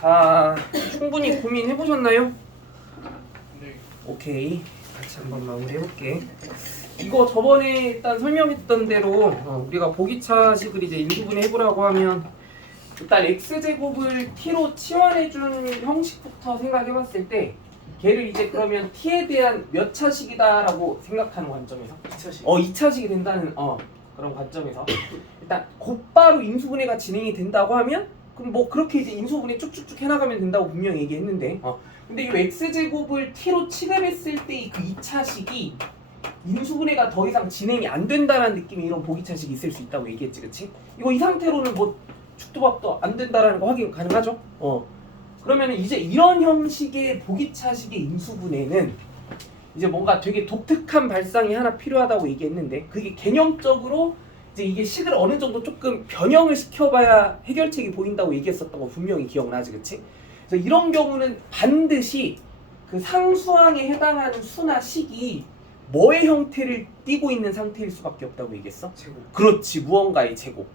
자, 충분히 고민해 보셨나요? 네. 오케이. 같이 한번 마무리해볼게. 이거 저번에 일단 설명했던 대로 우리가 보기차식을 이제 인수분해 해보라고 하면 일단 x제곱을 t로 치환해준 형식부터 생각해봤을 때 걔를 이제 그러면 t에 대한 몇 차식이다라고 생각하는 관점에서 2차식. 2차식이 된다는 그런 관점에서 일단 곧바로 인수분해가 진행이 된다고 하면 그럼 뭐 그렇게 이제 인수분해 쭉쭉쭉 해나가면 된다고 분명히 얘기했는데 근데 이 x제곱을 t로 취급했을 때 그 2차식이 인수분해가 더 이상 진행이 안 된다라는 느낌의 이런 보기차식이 있을 수 있다고 얘기했지, 그치? 이거 이 상태로는 뭐 죽도밥도 안 된다라는 거 확인 가능하죠? 그러면 이제 이런 형식의 보기차식의 인수분해는 이제 뭔가 되게 독특한 발상이 하나 필요하다고 얘기했는데 그게 개념적으로 이제 이게 식을 어느 정도 조금 변형을 시켜봐야 해결책이 보인다고 얘기했었던 거 분명히 기억나지, 그치? 그래서 이런 경우는 반드시 그 상수항에 해당하는 수나 식이 뭐의 형태를 띠고 있는 상태일 수밖에 없다고 얘기했어? 제곱. 그렇지, 무언가의 제곱.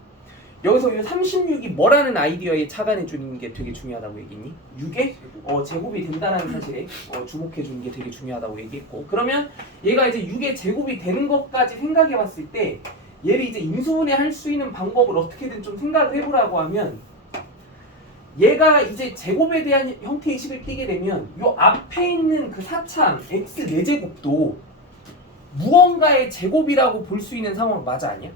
여기서 이 36이 뭐라는 아이디어에 착안해 주는 게 되게 중요하다고 얘기했니? 6의 제곱이 된다는 사실에 주목해 주는 게 되게 중요하다고 얘기했고, 그러면 얘가 이제 6의 제곱이 되는 것까지 생각해 봤을 때 얘를 이제 인수분해 할 수 있는 방법을 어떻게든 좀 생각을 해보라고 하면 얘가 이제 제곱에 대한 형태의 식을 띠게 되면 요 앞에 있는 그 사창 x 4제곱도 무언가의 제곱이라고 볼 수 있는 상황 맞아 아니야?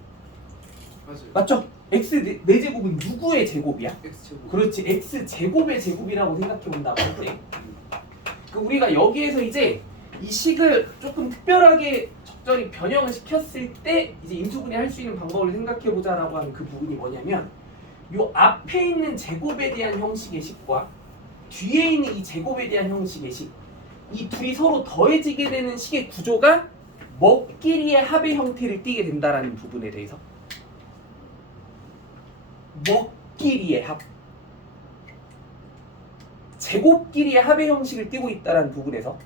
맞아요. 맞죠? x 4제곱은 누구의 제곱이야? X제곱. 그렇지, x 제곱의 제곱이라고 생각해 본다고 했지. 그 우리가 여기에서 이제 이 식을 조금 특별하게 적절히 변형을 시켰을 때 이제 인수분해 할 수 있는 방법을 생각해 보자라고 하는 그 부분이 뭐냐면 요 앞에 있는 제곱에 대한 형식의 식과 뒤에 있는 이 제곱에 대한 형식의 식, 이 둘이 서로 더해지게 되는 식의 구조가 먹끼리의 합의 형태를 띠게 된다라는 부분에 대해서 먹끼리의 합, 제곱끼리의 합의 형식을 띠고 있다는 부분에서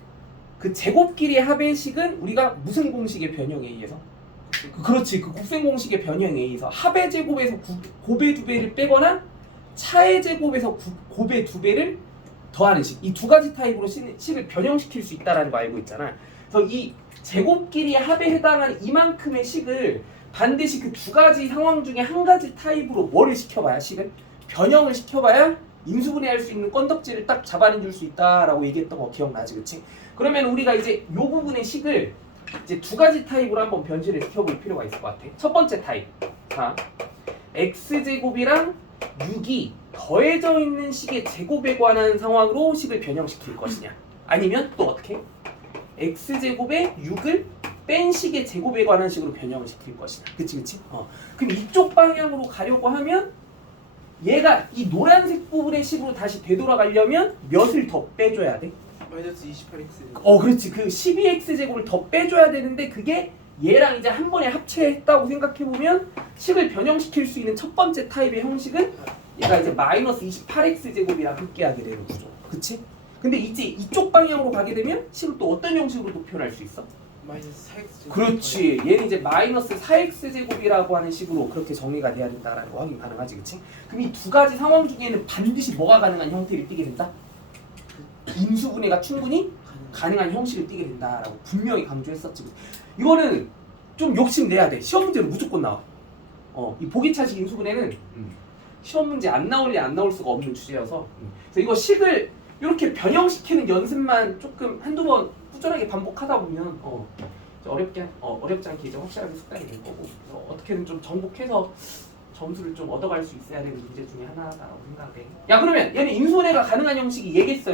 그 제곱끼리의 합의 식은 우리가 무슨 공식의 변형에 의해서? 그렇지, 그 곱셈 공식의 변형에 의해서 합의 제곱에서 곱의 2배를 빼거나 차의 제곱에서 곱의 2배를 더하는 식, 이 두 가지 타입으로 식을 변형시킬 수 있다는 거 알고 있잖아. 그래서 이 제곱끼리의 합에 해당하는 이만큼의 식을 반드시 그 두 가지 상황 중에 한 가지 타입으로 뭐를 시켜봐야 식을 변형을 시켜봐야 인수분해할 수 있는 건덕지를 딱 잡아내줄 수 있다라고 얘기했던 거 기억나지, 그치? 그러면 우리가 이제 이 부분의 식을 이제 두 가지 타입으로 한번 변질을 시켜볼 필요가 있을 것 같아. 첫 번째 타입, 자, x제곱이랑 6이 더해져 있는 식의 제곱에 관한 상황으로 식을 변형시킬 것이냐, 아니면 또 어떻게? x제곱에 6을 뺀 식의 제곱에 관한 식으로 변형을 시킬 것이냐, 그치? 그럼 이쪽 방향으로 가려고 하면 얘가 이 노란색 부분의 식으로 다시 되돌아가려면 몇을 더 빼줘야 돼? 마이너스 28x. 그렇지, 그 12x제곱을 더 빼줘야 되는데 그게 얘랑 이제 한 번에 합체했다고 생각해보면 식을 변형시킬 수 있는 첫 번째 타입의 형식은 얘가 이제 마이너스 28x제곱이랑 함께하게 되는 구조, 그치? 근데 이제 이쪽 방향으로 가게 되면 식을 또 어떤 형식으로 또 표현할 수 있어? 마이너스 4x제곱. 그렇지, 얘는 이제 마이너스 4x제곱이라고 하는 식으로 그렇게 정리가 돼야 된다라는 거 확인 가능하지, 그치? 그럼 이 두 가지 상황 중에는 반드시 뭐가 가능한 형태를 띠게 된다? 인수분해가 충분히 가능한 형식을 띠게 된다라고 분명히 강조했었지. 이거는 좀 욕심내야 돼. 시험 문제로 무조건 나와. 이 보기차식 인수분해는 시험 문제 안 나올래 안 나올 수가 없는 주제여서 그래서 이거 식을 이렇게 변형시키는 연습만 조금 한두 번 꾸준하게 반복하다 보면 어렵지 않게 이제 확실하게 습관이 될 거고, 그래서 어떻게든 좀 정복해서 점수를 좀 얻어갈 수 있어야 되는 문제 중에 하나다라고 생각해. 야, 그러면 얘는 인수분해가 가능한 형식이 얘겠어?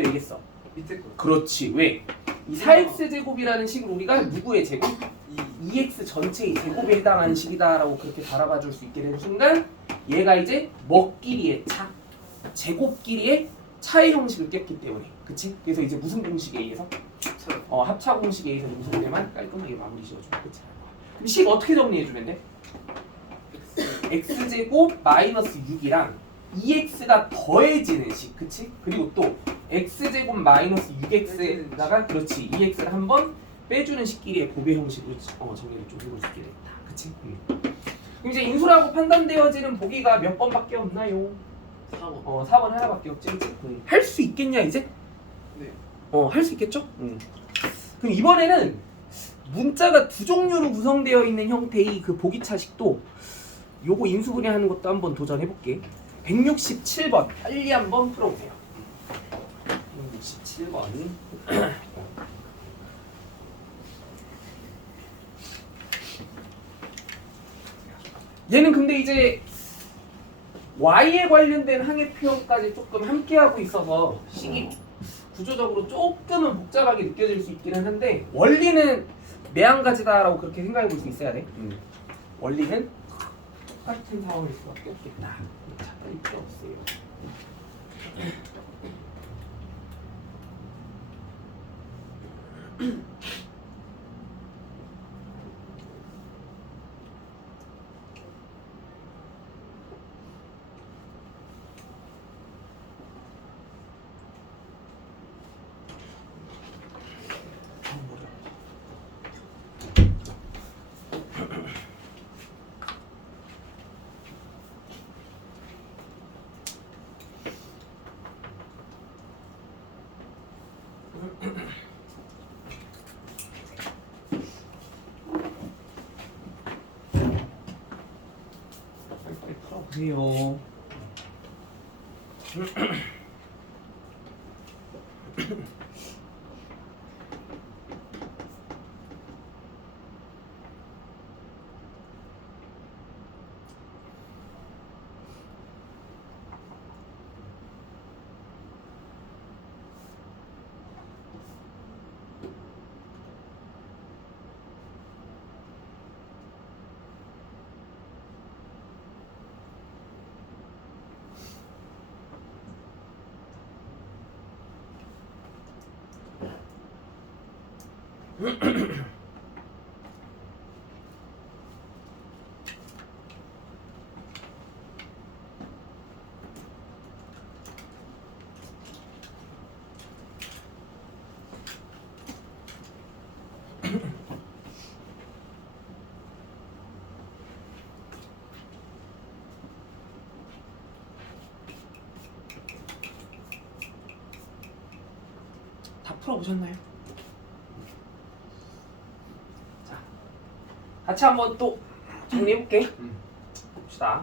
밑에 거. 그렇지. 왜? 이 4x제곱이라는 식을 우리가 누구의 제곱? 2x 전체의 제곱에 해당하는 식이다라고 그렇게 바라봐 줄 수 있게 되는 순간 얘가 이제 먹끼리의 차, 제곱끼리의 차의 형식을 깼기 때문에, 그치? 그래서 이제 무슨 공식에 의해서? 합차 공식에 의해서 인수분해만 깔끔하게 마무리 지어주고, 그치? 그럼 식 어떻게 정리해주면 돼? x제곱 마이너스 6이랑 2x가 더해지는 식, 그치? 그리고 또 x제곱 마이너스 6x에다가 그렇지 2x를 한번 빼주는 식끼리의 곱의 형식으로 정리를 좀 해볼 수 있게 됐다, 그치? 그럼 이제 인수라고 판단되어지는 보기가 몇 번밖에 없나요? 4번. 4번 하나밖에 없지. 할 수 있겠냐 이제? 네. 할 수 있겠죠? 그럼 이번에는 문자가 두 종류로 구성되어 있는 형태의 그 보기차식도 요거 인수분해하는 것도 한번 도전해 볼게. 167번 빨리 한번 풀어보세요. 167번. 얘는 근데 이제 y에 관련된 항의 표현까지 조금 함께하고 있어서 식이 구조적으로 조금은 복잡하게 느껴질 수 있기는 한데 원리는 매한가지다라고 그렇게 생각해 볼 수 있어야 돼. 원리는 똑같은 상황일 수밖에 없겠다. 차라리 필요 없어요. 빨리 풀어보세요. 다 풀어보셨나요? 자, 같이 한번 또 정리해볼게. 봅시다.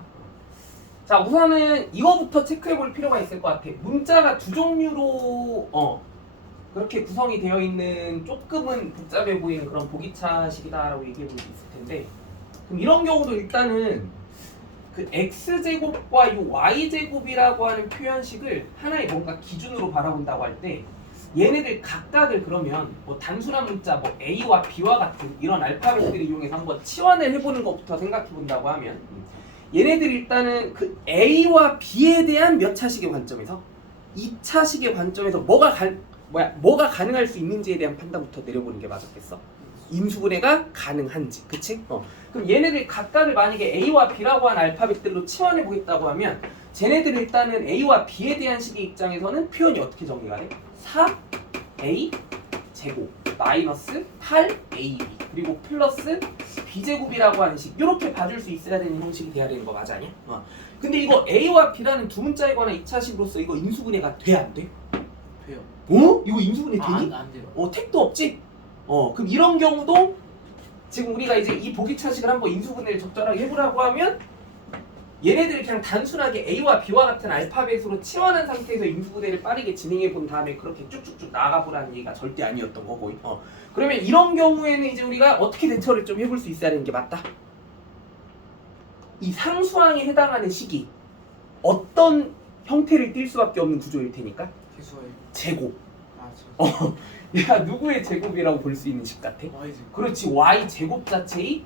자, 우선은 이거부터 체크해볼 필요가 있을 것 같아. 문자가 두 종류로 그렇게 구성이 되어 있는 조금은 복잡해 보이는 그런 보기차식이다라고 얘기해볼 수 있을 텐데, 그럼 이런 경우도 일단은 그 x제곱과 이 y제곱이라고 하는 표현식을 하나의 뭔가 기준으로 바라본다고 할 때 얘네들 각각을 그러면 뭐 단순한 문자 뭐 a와 b와 같은 이런 알파벳들을 이용해서 한번 치환을 해보는 것부터 생각해 본다고 하면 얘네들 일단은 그 a와 b에 대한 몇 차식의 관점에서 2차식의 관점에서 뭐가 가능할 수 있는지에 대한 판단부터 내려보는 게 맞았겠어. 인수분해가 가능한지, 그치? 그럼 얘네들 각각을 만약에 a와 b라고 한 알파벳들로 치환해 보겠다고 하면 쟤네들 일단은 a와 b에 대한 식의 입장에서는 표현이 어떻게 정리가 돼? 4a 제곱 마이너스 8ab 그리고 플러스 b제곱이라고 하는 식, 이렇게 봐줄 수 있어야 되는 형식이 돼야 되는 거 맞아 아니야? 근데 이거 a와 b라는 두 문자에 관한 2차식으로서 이거 인수분해가 돼 안 돼? 돼요. 이거 인수분해 되니? 안 돼요. 택도 없지? 그럼 이런 경우도 지금 우리가 이제 이 보기차식을 한번 인수분해를 적절하게 해보라고 하면 얘네들이 그냥 단순하게 a와 b와 같은 알파벳으로 치환한 상태에서 인수분해를 빠르게 진행해 본 다음에 그렇게 쭉쭉쭉 나아가 보라는 얘기가 절대 아니었던 거고. 그러면 이런 경우에는 이제 우리가 어떻게 대처를 좀 해볼 수 있어야 되는 게 맞다. 이 상수항에 해당하는 식이 어떤 형태를 띌 수밖에 없는 구조일 테니까 개수와요. 제곱. 저. 얘가 누구의 제곱이라고 볼 수 있는 식 같아? y제곱. 그렇지, y 제곱 자체의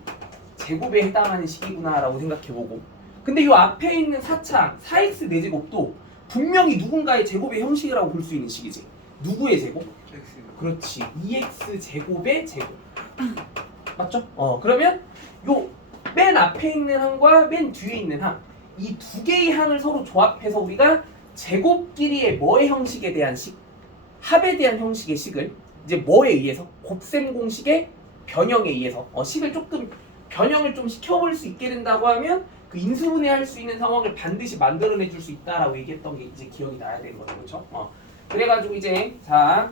제곱에 해당하는 식이구나라고 생각해보고, 근데 이 앞에 있는 4차 4x 4제곱도 분명히 누군가의 제곱의 형식이라고 볼 수 있는 식이지. 누구의 제곱? x. 그렇지, 2x 제곱의 제곱. 맞죠? 그러면 요 맨 앞에 있는 항과 맨 뒤에 있는 항, 이 두 개의 항을 서로 조합해서 우리가 제곱끼리의 뭐의 형식에 대한 식, 합에 대한 형식의 식을 이제 뭐에 의해서? 곱셈 공식의 변형에 의해서 식을 조금 변형을 좀 시켜볼 수 있게 된다고 하면 그 인수분해할 수 있는 상황을 반드시 만들어내줄 수 있다라고 얘기했던 게 이제 기억이 나야 되는 거죠, 그렇죠? 그래가지고 이제 자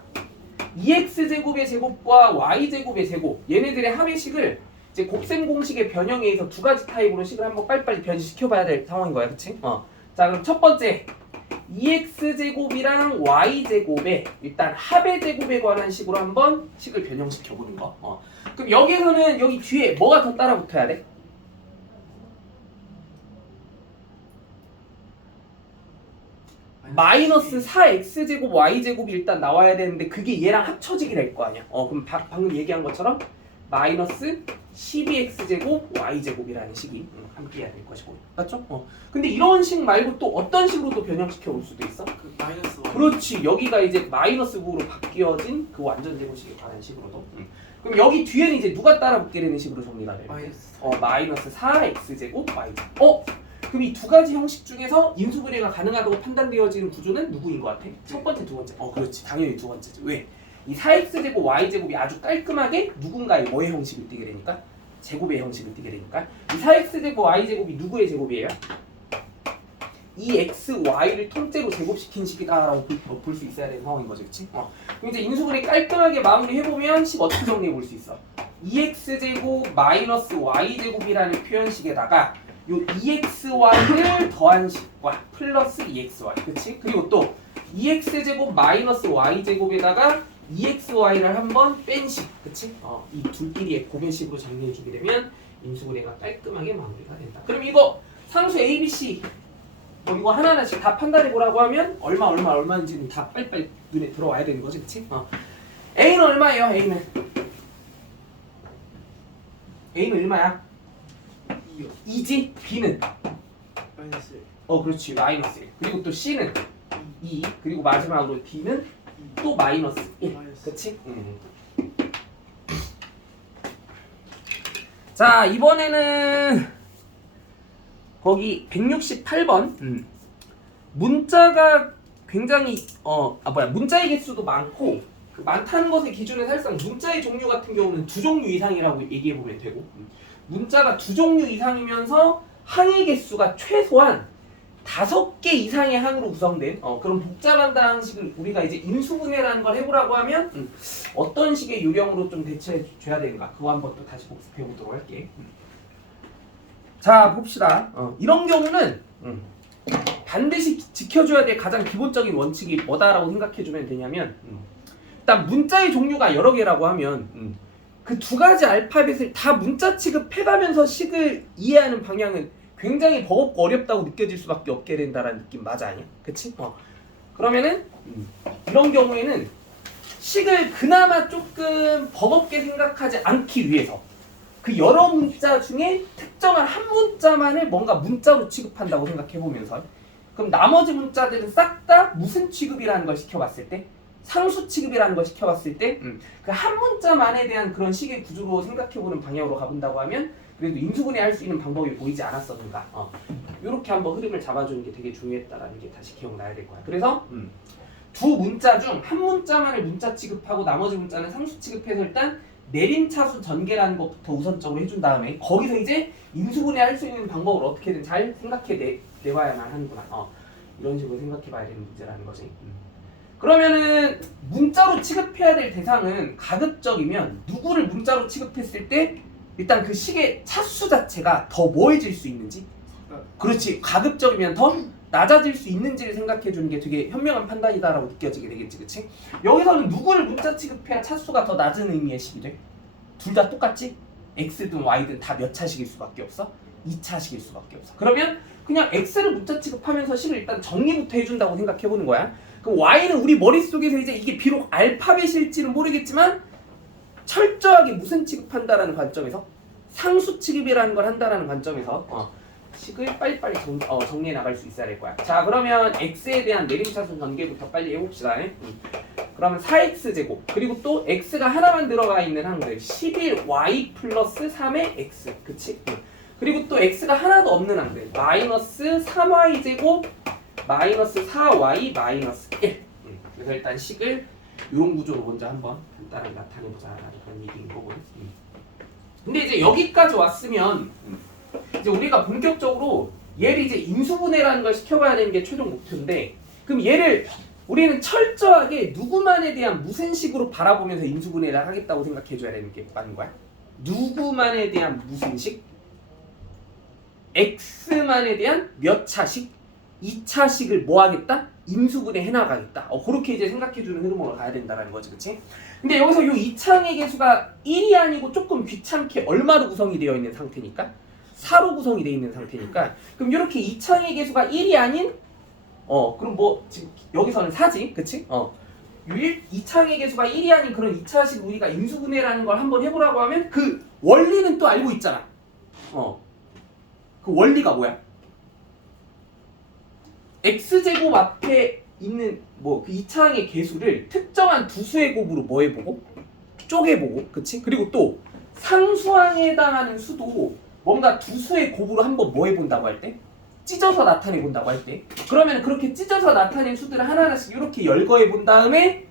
2x 제곱의 제곱과 y 제곱의 제곱 얘네들의 합의 식을 이제 곱셈 공식의 변형에 의해서 두 가지 타입으로 식을 한번 빨리빨리 변시켜봐야 될 상황인 거야, 그렇지? 자 그럼 첫 번째 2x 제곱이랑 y 제곱의 일단 합의 제곱에 관한 식으로 한번 식을 변형시켜 보는 거. 그럼 여기에서는 여기 뒤에 뭐가 더 따라 붙어야 돼? 마이너스 4x 제곱 y 제곱이 일단 나와야 되는데 그게 얘랑 합쳐지게 될 거 아니야. 그럼 방금 얘기한 것처럼 마이너스 12x 제곱 y 제곱이라는 식이 함께해야 될 것이고, 맞죠? 근데 이런 식 말고 또 어떤 식으로도 변형시켜 올 수도 있어? 그 마이너스 Y. 그렇지. 여기가 이제 마이너스 9로 바뀌어진 그 완전 제곱식에 관한 식으로도. 그럼 여기 뒤에는 이제 누가 따라 붙게 되는 식으로 정리가 돼? 마이너스. 마이너스 4x 제곱 y 제곱. 그럼 이 두 가지 형식 중에서 인수분해가 가능하다고 판단되어지는 구조는 누구인 것 같아? 첫 번째, 두 번째. 그렇지. 당연히 두 번째지. 왜? 이 4x 제곱 y 제곱이 아주 깔끔하게 누군가의 뭐의 형식을 띠게 되니까? 제곱의 형식을 띠게 되니까. 이 4x 제곱 y 제곱이 누구의 제곱이에요? 이 x, y를 통째로 제곱시킨 식이다라고 볼 수 있어야 되는 상황인 거죠, 그렇지? 그럼 이제 인수분해 깔끔하게 마무리해보면 식 어떻게 정리해 볼 수 있어? 2x 제곱 마이너스 y 제곱이라는 표현식에다가 요 2xy를 더한 식과 플러스 2xy, 그렇지? 그리고 또 2x 제곱 마이너스 y 제곱에다가 2xy를 한번 뺀 식, 그렇지? 이 둘끼리의 고변식으로 정리해주게 되면 인수분해가 깔끔하게 마무리가 된다. 그럼 이거 상수 A, B, C 이거 하나하나씩 다 판단해보라고 하면 얼마인지는 다 빨리빨리 눈에 들어와야 되는 거지, 그치? A는 얼마예요, A는? A는 얼마야? 2요. 2지? B는? 마이너스 1. 그렇지, 마이너스 1. 그리고 또 C는? 2. 그리고 마지막으로 D는? 또 마이너스 1. 마이너스. 그치? 자, 이번에는 거기 168번 문자가 굉장히 문자의 개수도 많고 그 많다는 것의 기준은 사실상 문자의 종류 같은 경우는 두 종류 이상이라고 얘기해 보면 되고 문자가 두 종류 이상이면서 항의 개수가 최소한 5개 이상의 항으로 구성된 그런 복잡한 방식을 우리가 이제 인수분해라는 걸 해보라고 하면 어떤 식의 요령으로 좀 대체해 줘야 되는가 그거 한번 또 다시 복습해 보도록 할게. 자 봅시다. 이런 경우는 반드시 지켜줘야 될 가장 기본적인 원칙이 뭐다라고 생각해주면 되냐면 일단 문자의 종류가 여러 개라고 하면 그 두 가지 알파벳을 다 문자 취급해가면서 식을 이해하는 방향은 굉장히 버겁고 어렵다고 느껴질 수밖에 없게 된다라는 느낌 맞아 아니야? 그치? 그러면은 이런 경우에는 식을 그나마 조금 버겁게 생각하지 않기 위해서 그 여러 문자 중에 특정한 한 문자만을 뭔가 문자로 취급한다고 생각해보면서 그럼 나머지 문자들은 싹 다 무슨 취급이라는 걸 시켜봤을 때 상수 취급이라는 걸 시켜봤을 때 그 한 문자만에 대한 그런 식의 구조로 생각해보는 방향으로 가본다고 하면 그래도 인수분해할 수 있는 방법이 보이지 않았었는가 이렇게 한번 흐름을 잡아주는 게 되게 중요했다라는 게 다시 기억나야 될 거야. 그래서 두 문자 중 한 문자만을 문자 취급하고 나머지 문자는 상수 취급해서 일단 내림차수 전개라는 것부터 우선적으로 해준 다음에 거기서 이제 인수분해할 수 있는 방법을 어떻게든 잘 생각해 내봐야만 하는구나. 이런 식으로 생각해봐야 되는 문제라는 거지. 그러면은 문자로 취급해야 될 대상은 가급적이면 누구를 문자로 취급했을 때 일단 그 식의 차수 자체가 더 뭐해질 수 있는지 그렇지 가급적이면 더 낮아질 수 있는지를 생각해 주는 게 되게 현명한 판단이다라고 느껴지게 되겠지, 그치? 여기서는 누구를 문자 취급해야 차수가 더 낮은 의미의 식이 돼? 둘 다 똑같지? x든 y든 다 몇 차식일 수밖에 없어? 2차식일 수밖에 없어. 그러면 그냥 x를 문자 취급하면서 식을 일단 정리부터 해준다고 생각해보는 거야. 그럼 y는 우리 머릿속에서 이제 이게 비록 알파벳일지는 모르겠지만 철저하게 무슨 취급한다라는 관점에서 상수 취급이라는 걸 한다라는 관점에서 식을 빨리빨리 정리해 나갈 수 있어야 될 거야. 자 그러면 x에 대한 내림차순 전개부터 빨리 해봅시다. 그러면 4x 제곱 그리고 또 x가 하나만 들어가 있는 항들 11y 플러스 3의 x 그치? 그리고 또 x가 하나도 없는 항들 마이너스 3y 제곱 마이너스 4y 마이너스 1 그래서 일단 식을 이런 구조로 먼저 한번 간단하게 나타내보자 라는 그런 얘기인 거고 근데 이제 여기까지 왔으면 이제 우리가 본격적으로 얘를 이제 인수분해라는 걸 시켜봐야 되는 게 최종 목표인데, 그럼 얘를 우리는 철저하게 누구만에 대한 무슨 식으로 바라보면서 인수분해를 하겠다고 생각해줘야 되는 게 맞는 거야? 누구만에 대한 무슨 식? x만에 대한 몇 차식? 2차식을 뭐 하겠다? 인수분해 해나가겠다. 그렇게 이제 생각해주는 흐름으로 가야 된다는 거지, 그치? 근데 여기서 요 이차항의 개수가 1이 아니고 조금 귀찮게 얼마로 구성이 되어 있는 상태니까? 4로 구성이 되어 있는 상태니까, 그럼 이렇게 이차항의 개수가 1이 아닌 그럼 뭐 지금 여기서는 4지, 그치? 이차항의 개수가 1이 아닌 그런 2차식 우리가 인수분해라는 걸 한번 해보라고 하면 그 원리는 또 알고 있잖아. 그 원리가 뭐야? x제곱 앞에 있는 뭐 그 2차항의 개수를 특정한 두 수의 곱으로 뭐 해보고? 쪼개보고, 그치? 그리고 또 상수항에 해당하는 수도 뭔가 두 수의 곱으로 한번 뭐 해본다고 할 때? 찢어서 나타내본다고 할 때, 그러면 그렇게 찢어서 나타낸 수들을 하나하나씩 이렇게 열거해 본 다음에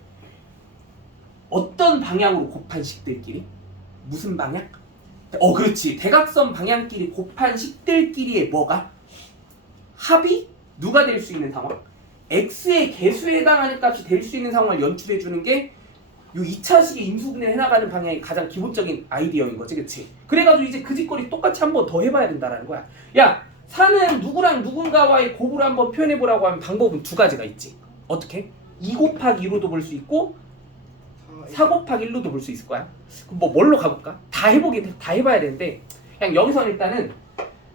어떤 방향으로 곱한 식들끼리? 무슨 방향? 그렇지. 대각선 방향끼리 곱한 식들끼리의 뭐가? 합이 누가 될 수 있는 상황? x의 개수에 해당하는 값이 될 수 있는 상황을 연출해 주는 게 이 2차식의 인수분해를 해나가는 방향이 가장 기본적인 아이디어인 거지, 그치? 그래가지고 이제 그 짓거리 똑같이 한 번 더 해봐야 된다는 거야. 야, 4는 누구랑 누군가와의 곱으로 한번 표현해보라고 하면 방법은 두 가지가 있지. 어떻게? 2 곱하기 2로도 볼 수 있고 4 곱하기 1로도 볼 수 있을 거야. 그럼 뭐 뭘로 가볼까? 다 해봐야 되는데 그냥 여기서는 일단은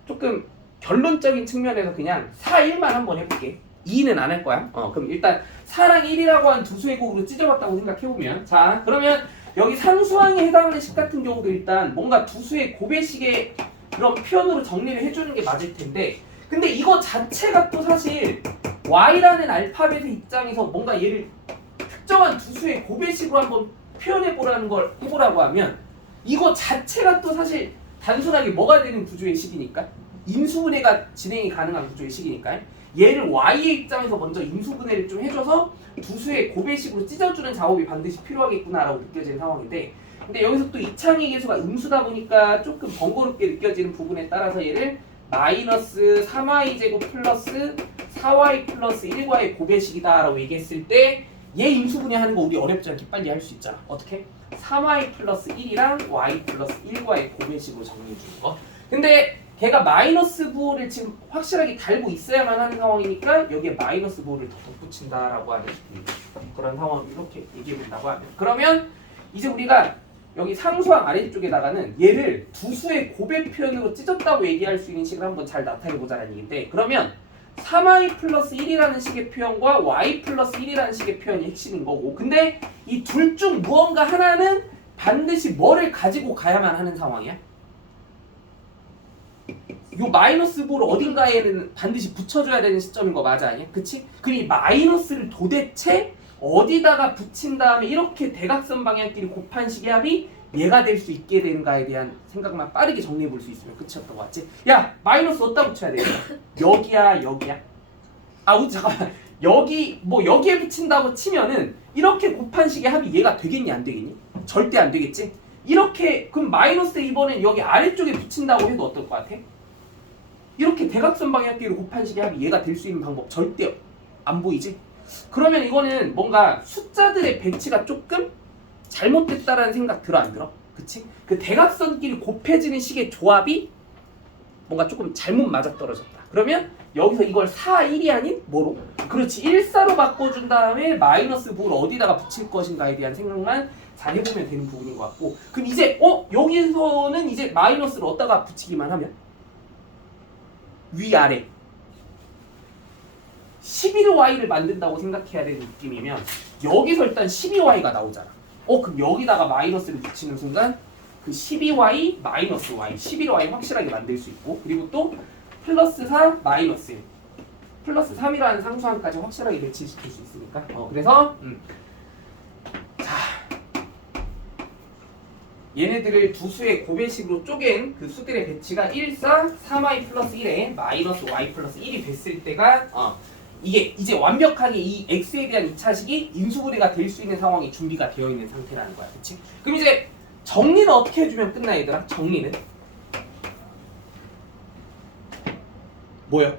조금 결론적인 측면에서 그냥 4, 1만 한번 해볼게. 2는 안 할 거야. 그럼 일단 4랑 1이라고 한 두 수의 곱으로 찢어봤다고 생각해보면, 자 그러면 여기 상수항에 해당하는 식 같은 경우도 일단 뭔가 두 수의 곱의 식의 그런 표현으로 정리를 해주는 게 맞을 텐데, 근데 이거 자체가 또 사실 y라는 알파벳의 입장에서 뭔가 얘를 특정한 두 수의 곱의 식으로 한번 표현해보라는 걸 해보라고 하면 이거 자체가 또 사실 단순하게 뭐가 되는 구조의 식이니까, 인수분해가 진행이 가능한 구조의 식이니까 얘를 y의 입장에서 먼저 인수분해를 좀 해줘서 두 수의 곱의 식으로 찢어주는 작업이 반드시 필요하겠구나라고 느껴지는 상황인데, 근데 여기서 또 이차항의 개수가 음수다 보니까 조금 번거롭게 느껴지는 부분에 따라서 얘를 마이너스 3y제곱 플러스 4y 플러스 1과의 곱의식이다 라고 얘기했을 때 얘 인수분해하는 거 우리 어렵지 않게 빨리 할 수 있잖아. 어떻게? 3y 플러스 1이랑 y 플러스 1과의 곱의식으로 정리해주는 거. 근데 걔가 마이너스 부호를 지금 확실하게 달고 있어야만 하는 상황이니까 여기에 마이너스 부호를 더 덧붙인다라고 하는 그런 상황을 이렇게 얘기해본다고 하면, 그러면 이제 우리가 여기 상수항 아래쪽에다가는 얘를 두 수의 곱의 표현으로 찢었다고 얘기할 수 있는 식을 한번 잘 나타내보자는 얘기인데, 그러면 3y 플러스 1이라는 식의 표현과 y 플러스 1이라는 식의 표현이 핵심인 거고, 근데 이 둘 중 무언가 하나는 반드시 뭐를 가지고 가야만 하는 상황이야? 요 마이너스 부호를 어딘가에는 반드시 붙여줘야 되는 시점인 거 맞아 아니야? 그치? 그럼 이 마이너스를 도대체 어디다가 붙인 다음에 이렇게 대각선 방향끼리 곱한 식의 합이 얘가 될 수 있게 되는가에 대한 생각만 빠르게 정리해 볼 수 있으면 끝이었던 거 같지? 야, 마이너스 어디다 붙여야 돼? 여기야, 여기야? 잠깐만. 여기 뭐 여기에 붙인다고 치면은 이렇게 곱한 식의 합이 얘가 되겠니 안 되겠니? 절대 안 되겠지? 이렇게 그럼 마이너스 이번엔 여기 아래쪽에 붙인다고 해도 어떨 것 같아? 이렇게 대각선 방향끼리 곱한 식의 합이 얘가 될 수 있는 방법 절대 안 보이지? 그러면 이거는 뭔가 숫자들의 배치가 조금 잘못됐다라는 생각 들어 안 들어? 그치? 그 대각선끼리 곱해지는 식의 조합이 뭔가 조금 잘못 맞아떨어졌다. 그러면 여기서 이걸 4, 1이 아닌 뭐로? 그렇지, 1, 4로 바꿔준 다음에 마이너스 부호를 어디다가 붙일 것인가에 대한 생각만 잘 해보면 되는 부분인 것 같고, 그럼 이제 여기서는 이제 마이너스를 어디다가 붙이기만 하면 위아래 11y를 만든다고 생각해야 되는 느낌이면 여기서 일단 12y가 나오잖아. 그럼 여기다가 마이너스를 붙이는 순간 그 12y 마이너스 y 11y 확실하게 만들 수 있고, 그리고 또 플러스 4 마이너스 1 플러스 3이라는 상수항까지 확실하게 배치시킬 수 있으니까 그래서 자 얘네들을 두 수의 곱의식으로 쪼갠 그 수들의 배치가 1, 4, 3y 플러스 1에 마이너스 y 플러스 1이 됐을 때가 이게 이제 완벽하게 이 x에 대한 2차식이 인수분해가 될 수 있는 상황이 준비가 되어 있는 상태라는 거야. 그치? 그럼 이제 정리는 어떻게 해주면 끝나 얘들아? 정리는 뭐요?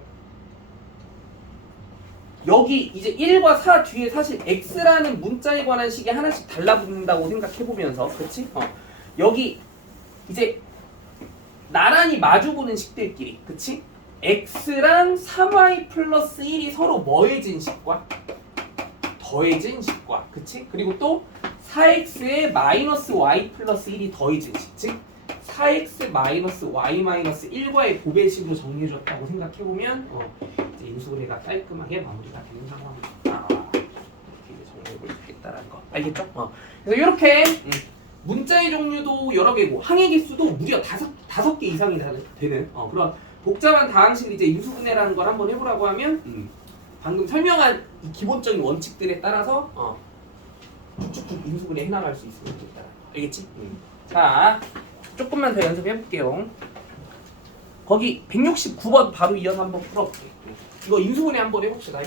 여기 이제 1과 4 뒤에 사실 x라는 문자에 관한 식이 하나씩 달라붙는다고 생각해보면서 그렇지? 여기 이제 나란히 마주보는 식들끼리 그치? x랑 3y 플러스 1이 서로 뭐해진 식과 더해진 식과 그치? 그리고 또 4x에 마이너스 y 플러스 1이 더해진 식 즉 4x 마이너스 y 마이너스 1과의 곱배식으로 정리해줬다고 생각해보면 이제 인수분해가 깔끔하게 마무리가 되는 상황입니다. 이렇게 정리해볼 수 있겠다라는 거 알겠죠? 그래서 이렇게 문자의 종류도 여러 개고 항의 개수도 무려 다섯 개 이상이 되는 그런 복잡한 다항식을 이제 인수분해라는 걸 한번 해보라고 하면 방금 설명한 이 기본적인 원칙들에 따라서 쭉쭉쭉 인수분해 해나갈 수 있으면 좋겠다. 알겠지? 자, 조금만 더 연습해 볼게요. 거기 169번 바로 이어서 한번 풀어볼게요. 이거 인수분해 한번 해봅시다.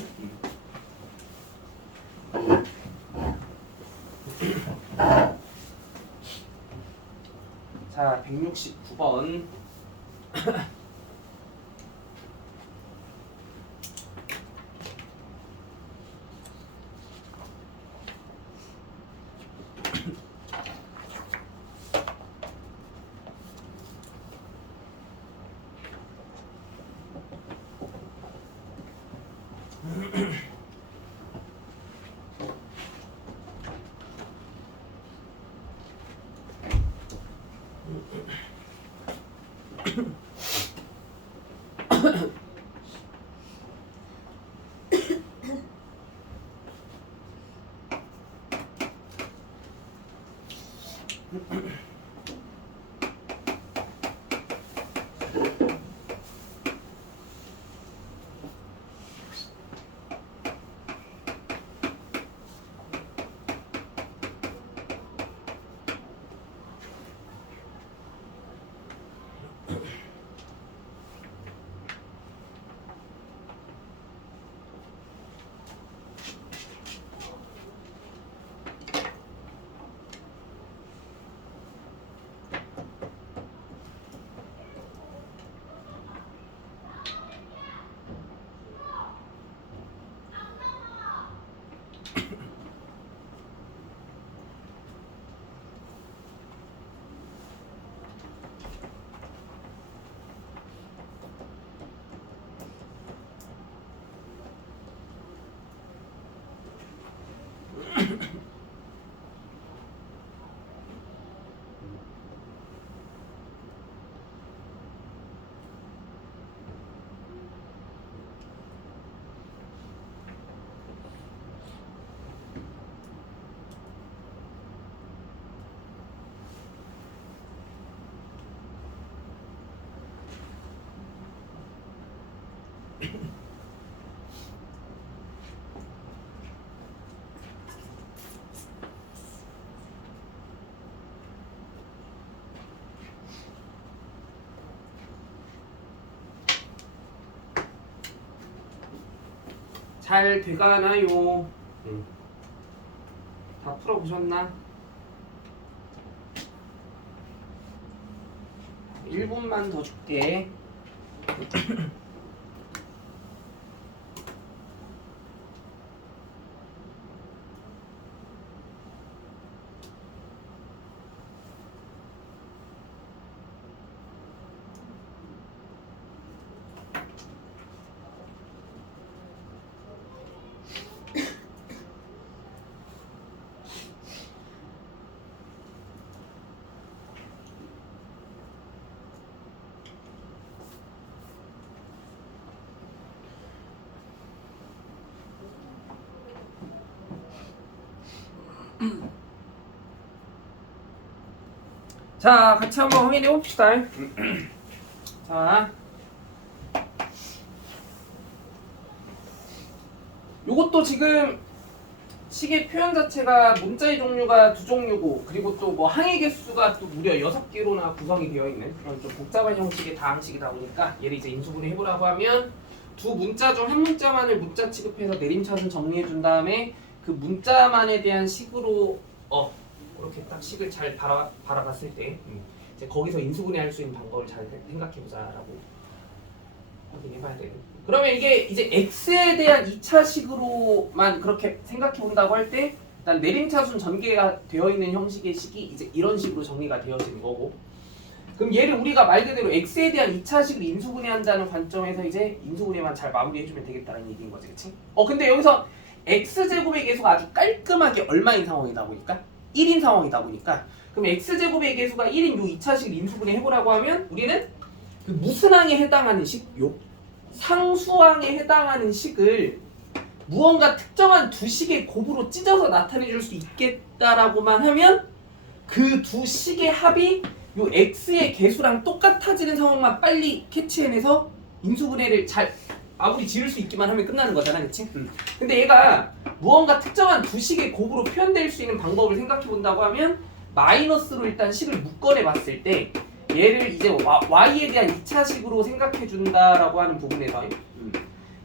자, 169번. 잘 돼가나요? 다 풀어보셨나? 1분만 더 줄게. 자, 같이 한번 확인해 봅시다. 자, 요것도 지금 식의 표현 자체가 문자의 종류가 두 종류고, 그리고 또 뭐 항의 개수가 또 무려 6개로나 구성이 되어 있는 그런 좀 복잡한 형식의 다항식이다 보니까 얘를 이제 인수분해 해보라고 하면 두 문자 중 한 문자만을 문자 취급해서 내림차순 정리해 준 다음에 그 문자만에 대한 식으로 이렇게 딱 식을 잘 바라봤을 때 이제 거기서 인수분해할 수 있는 방법을 잘 생각해보자라고 확인해봐야 되는. 그러면 이게 이제 x에 대한 2차식으로만 그렇게 생각해 본다고 할 때 일단 내림차순 전개가 되어 있는 형식의 식이 이제 이런 식으로 정리가 되어지는 거고. 그럼 얘를 우리가 말 그대로 x에 대한 2차식을 인수분해한다는 관점에서 이제 인수분해만 잘 마무리해주면 되겠다는 얘기인 거지, 그치? 근데 여기서 x제곱의 계수가 아주 깔끔하게 얼마인 상황이다 보니까 1인 상황이다 보니까 그럼 x제곱의 계수가 1인 요 2차식을 인수분해 해보라고 하면 우리는 그 무슨 항에 해당하는 식? 요 상수항에 해당하는 식을 무언가 특정한 두 식의 곱으로 찢어서 나타내 줄 수 있겠다라고만 하면 그 두 식의 합이 요 x의 개수랑 똑같아지는 상황만 빨리 캐치해내서 인수분해를 잘 마무리 지을 수 있기만 하면 끝나는 거잖아, 그치? 근데 얘가 무언가 특정한 두 식의 곱으로 표현될 수 있는 방법을 생각해 본다고 하면 마이너스로 일단 식을 묶어내 봤을 때 얘를 이제 y에 대한 2차식으로 생각해 준다라고 하는 부분에서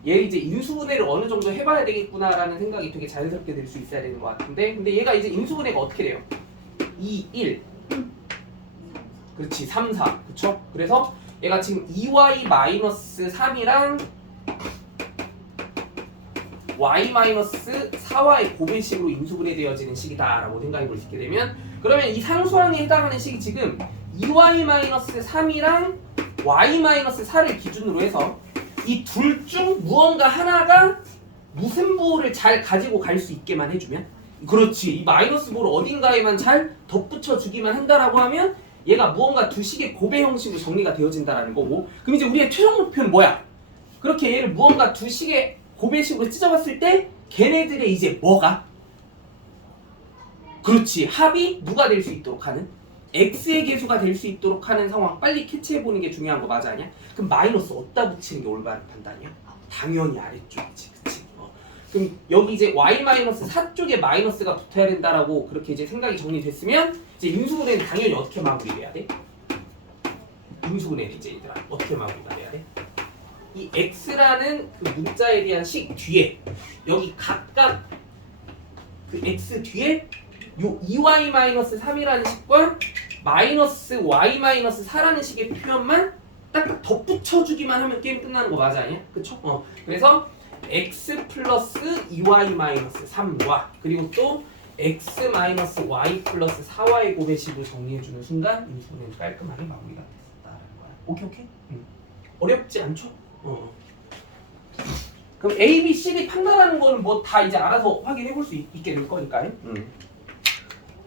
얘를 이제 인수분해를 어느 정도 해봐야 되겠구나라는 생각이 되게 자연스럽게 들 수 있어야 되는 것 같은데 근데 얘가 이제 인수분해가 어떻게 돼요? 2, 1 그렇지 3, 4 그쵸? 그래서 얘가 지금 2y-3이랑 y-4와의 곱의식으로 인수분해되어지는 식이다 라고 생각해 볼 수 있게 되면 그러면 이 상수항에 해당하는 식이 지금 2y-3이랑 y-4를 기준으로 해서 이 둘 중 무언가 하나가 무승부를 잘 가지고 갈 수 있게만 해주면 그렇지 이 마이너스 부를 어딘가에만 잘 덧붙여 주기만 한다라고 하면 얘가 무언가 두 식의 곱의 형식으로 정리가 되어진다라는 거고 그럼 이제 우리의 최종 목표는 뭐야? 그렇게 얘를 무언가 두 식의 곱의 식으로 찢어봤을 때 걔네들의 이제 뭐가? 그렇지 합이 누가 될 수 있도록 하는? x의 개수가 될 수 있도록 하는 상황 빨리 캐치해보는 게 중요한 거 맞아 아니야? 그럼 마이너스 어디다 붙이는 게 올바른 판단이야? 당연히 아래쪽이지 그치? 그럼 여기 이제 y-4 쪽에 마이너스가 붙어야 된다라고 그렇게 이제 생각이 정리됐으면 이제 인수분해는 당연히 어떻게 마무리해야 돼? 인수분해는 이제 얘들아 어떻게 마무리가 돼야 돼? 이 x라는 그 문자에 대한 식 뒤에 여기 각각 그 x 뒤에 요 2y-3이라는 식과 마이너스 y-4라는 식의 표현만 딱딱 덧붙여주기만 하면 게임 끝나는 거 맞아 아니야? 그쵸? 그래서 x 플러스 2y-3과 그리고 또 x 마이너스 y 플러스 4y 곱의 식으로 정리해주는 순간 인수분해는 깔끔하게 마무리가 됐다라는 거야. 오케이? 어렵지 않죠? 그럼 A, B, C, D 판단하는 거는 뭐 다 이제 알아서 확인해 볼 수 있게 될 거니까요.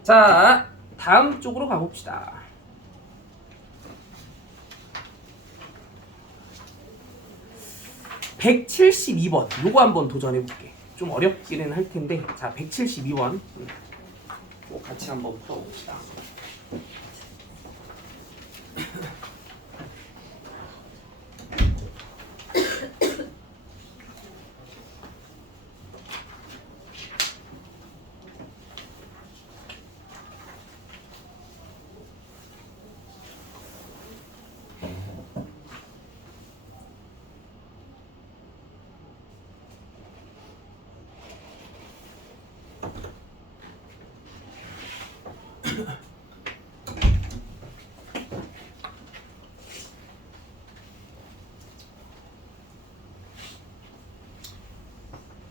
자, 다음 쪽으로 가봅시다. 172번 요거 한번 도전해 볼게. 좀 어렵기는 할 텐데 자 172번 요거 같이 한번 풀어봅시다.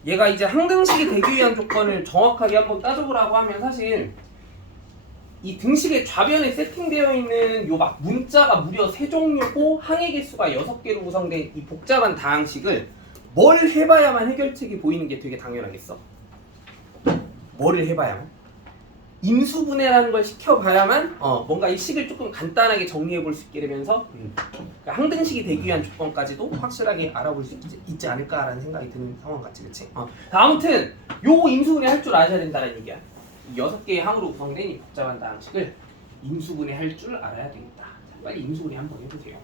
얘가 이제 항등식이 되기 위한 조건을 정확하게 한번 따져보라고 하면 사실 이 등식의 좌변에 세팅되어 있는 요 막 문자가 무려 3종류고 항의 개수가 6개로 구성된 이 복잡한 다항식을 뭘 해봐야만 해결책이 보이는 게 되게 당연하겠어? 뭐를 해봐야만? 임수분해라는 걸 시켜봐야만 뭔가 이 식을 조금 간단하게 정리해 볼 수 있게 되면서 그러니까 항등식이 되기 위한 조건까지도 확실하게 알아볼 수 있지 않을까라는 생각이 드는 상황 같지, 그치? 아무튼 요 임수분해 할 줄 아셔야 된다는 얘기야. 이 6개의 항으로 구성된 이 복잡한 다항식을 임수분해 할 줄 알아야 되겠다. 자, 빨리 임수분해 한번 해보세요.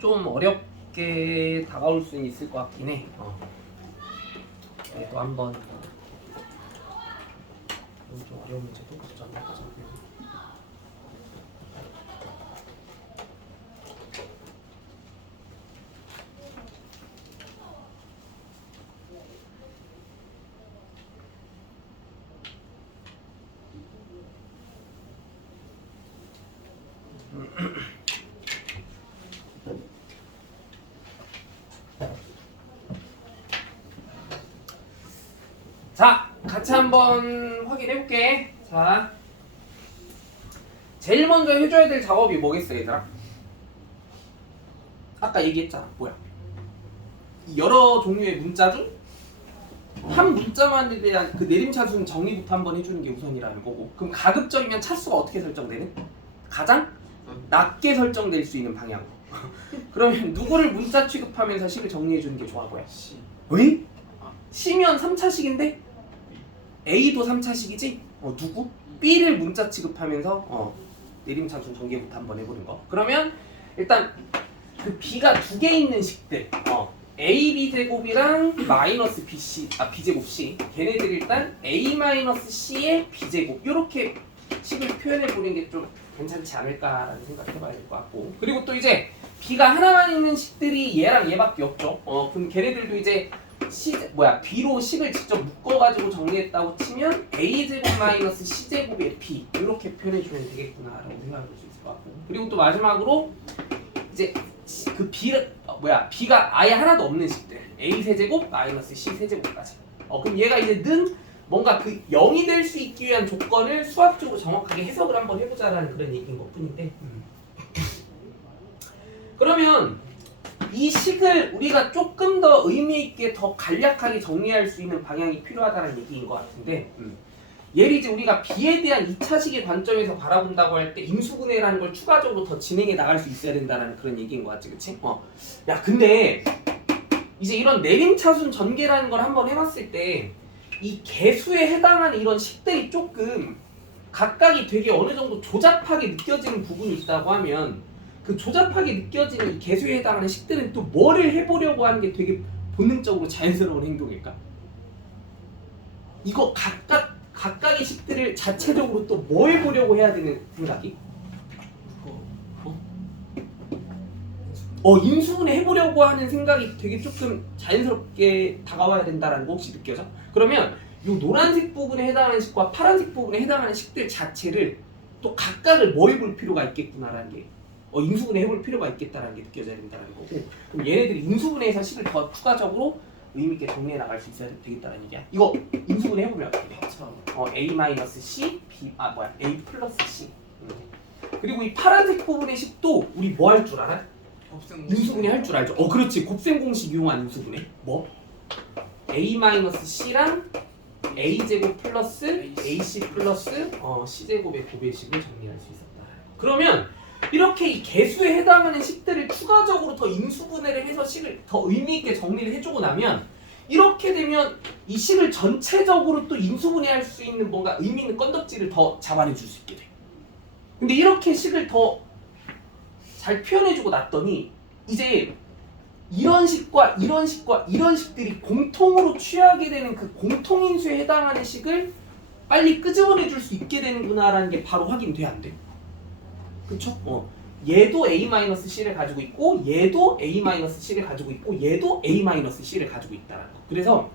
좀 어렵게 다가올 수는 있을 것 같긴 해. 그래도 한번 좀 어려운 문제도 도전해보자. 자, 같이 한번 확인해볼게. 자, 제일 먼저 해줘야 될 작업이 뭐겠어, 얘들아? 아까 얘기했잖아. 뭐야? 여러 종류의 문자 중 한 문자만에 대한 그 내림차순 정리부터 한번 해주는 게 우선이라는 거고. 그럼 가급적이면 차수가 어떻게 설정되는? 가장 낮게 설정될 수 있는 방향. 그러면 누구를 문자 취급하면서 식을 정리해주는 게 좋아 보여? C. 왜? C면 3차식인데 A도 3차식이지? 누구? B를 문자 취급하면서 내림차순 전개부터 한번 해보는 거. 그러면 일단 그 B가 두 개 있는 식들 AB 제곱이랑 마이너스 BC, B제곱 C 걔네들 일단 A 마이너스 C의 B제곱 이렇게 식을 표현해보는 게 좀 괜찮지 않을까라는 생각해봐야 될 것 같고, 그리고 또 이제 B가 하나만 있는 식들이 얘랑 얘밖에 없죠. 그럼 걔네들도 이제 B로 식을 직접 묶어가지고 정리했다고 치면 A제곱 마이너스 C제곱의 B 이렇게 표현해주면 되겠구나라고 생각해볼 수 있을 것 같고, 그리고 또 마지막으로 이제 그 B가 아예 하나도 없는 식들 A 세제곱 마이너스 C 세제곱까지. 그럼 얘가 이제 는 뭔가 그 0이 될 수 있기 위한 조건을 수학적으로 정확하게 해석을 한번 해보자라는 그런 얘기인 것 뿐인데, 그러면 이 식을 우리가 조금 더 의미 있게 더 간략하게 정리할 수 있는 방향이 필요하다는 얘기인 것 같은데, 얘를 이제 우리가 B에 대한 2차식의 관점에서 바라본다고 할 때 임수분해라는 걸 추가적으로 더 진행해 나갈 수 있어야 된다는 그런 얘기인 것 같지, 그치? 야, 근데 이제 이런 내림차순 전개라는 걸 한번 해봤을 때 이 개수에 해당하는 이런 식들이 조금 각각이 되게 어느 정도 조잡하게 느껴지는 부분이 있다고 하면, 그 조잡하게 느껴지는 이 개수에 해당하는 식들은 또 뭐를 해보려고 하는 게 되게 본능적으로 자연스러운 행동일까? 이거 각각의 식들을 자체적으로 또 뭐 해보려고 해야 되는 생각이? 인수분해 해보려고 하는 생각이 되게 조금 자연스럽게 다가와야 된다는 거 혹시 느껴져? 그러면 이 노란색 부분에 해당하는 식과 파란색 부분에 해당하는 식들 자체를 또 각각을 뭐 해볼 필요가 있겠구나라는 게 인수분해 해볼 필요가 있겠다라는 게 느껴져야 된다는 거고, 그럼 얘네들이 인수분해해서 식을 더 추가적으로 의미있게 정리해 나갈 수 있어야 되겠다는 얘기야. 이거 인수분해 해보면 어떻게 돼? A-C, A 플러스 C. 그리고 이 파란색 부분의 식도 우리 뭐 할 줄 알아? 인수분해 할 줄 알죠? 그렇지. 곱셈 공식 이용한 인수분해. 뭐? A-C랑 A제곱 플러스 AC 플러스 C제곱의 곱의식을 정리할 수 있었다. 그러면 이렇게 이 개수에 해당하는 식들을 추가적으로 더 인수분해를 해서 식을 더 의미있게 정리를 해주고 나면, 이렇게 되면 이 식을 전체적으로 또 인수분해할 수 있는 뭔가 의미 있는 건덕지를 더 잡아내 줄 수 있게 돼. 근데 이렇게 식을 더 잘 표현해주고 났더니 이제 이런 식과 이런 식과 이런 식들이 공통으로 취하게 되는 그 공통인수에 해당하는 식을 빨리 끄집어내 줄 수 있게 되는구나라는 게 바로 확인돼, 안 돼? 그쵸? 얘도 A-C를 가지고 있고 얘도 A-C를 가지고 있고 얘도 A-C를 가지고 있다는 거. 그래서